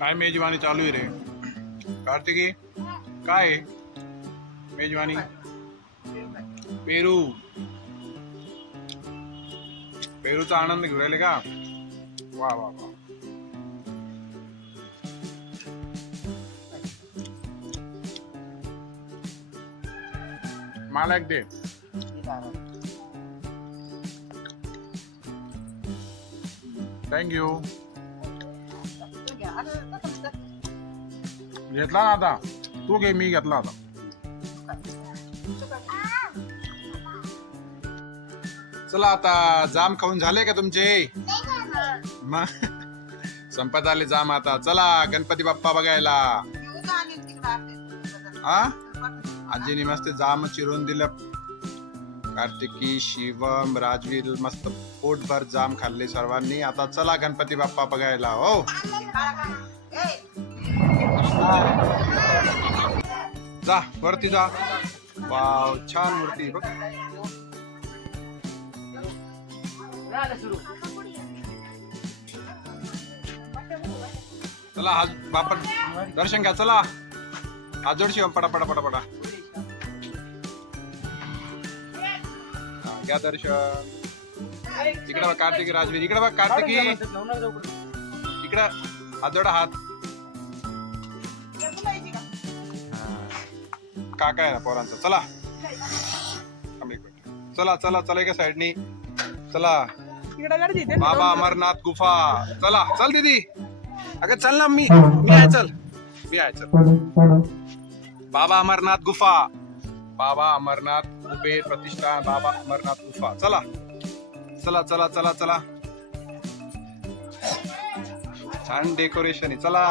काय मेजवानी चालू आहे रे कार्तिकी? काय आहे मेजवानी? पेरू. पेरूचा आनंद घेऊ राहिले का? वा वा वा. मला एक दे. थँक्यू. घेतला ना आता तू घे, मी घेतला आता. चला आता जाम खाऊन झाले का तुमचे? मग संपत आले जाम आता. चला गणपती बाप्पा बघायला. हा आजीने मस्त जाम चिरून दिलं. कार्तिकी, शिवम, राजवीर मस्त पोटभर जाम खाल्ले सर्वांनी. आता चला गणपती बाप्पा बघायला. हो जा वरती जा. वाव छान मूर्ती बघ. चला आज बाप्पा दर्शन घ्या. चला आजोड शिवम पडा पडा पडा पडा घ्या दर्शन. इकडे बघ कार्तिकी, राजवीर इकडे बघ. कार्तिकी इकडे हात जोडा. हात काका आहे ना पोरांचा. चला चला चला चला एका साईडनी. चला बाबा अमरनाथ गुफा. चला चल दीदी. अगं चल ना. मी आहे. चल मी आहे. चल बाबा अमरनाथ गुफा. बाबा अमरनाथ कुबेर प्रतिष्ठान बाबा अमरनाथ गुफा. चला चला चला चला चला. छान डेकोरेशन आहे. चला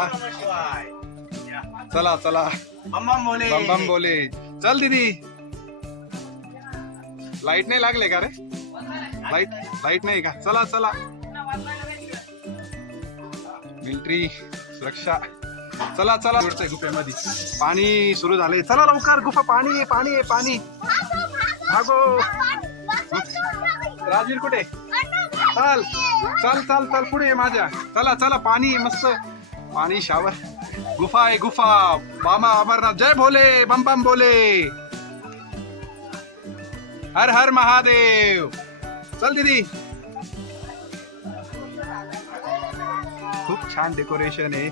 चला चला. बम बम बोले. चल दीदी. लाईट नाही लागले का रे? लाईट नाही का? चला चला. मिलिटरी सुरक्षा. चला चला. गुफेमध्ये पाणी सुरू झाले. चला लवकर. गुफा पाणी आहे, पाणी आहे, पाणी. भागो. राजवीर कुठे? चल चल चल चल पुढे ये माझ्या. चला चला. पाणी मस्त पाणी. शावर. गुफा आहे गुफा. बाबा अमरनाथ. जय भोले. बम बम बोले. हर हर महादेव. चल दीदी. खूप छान डेकोरेशन आहे.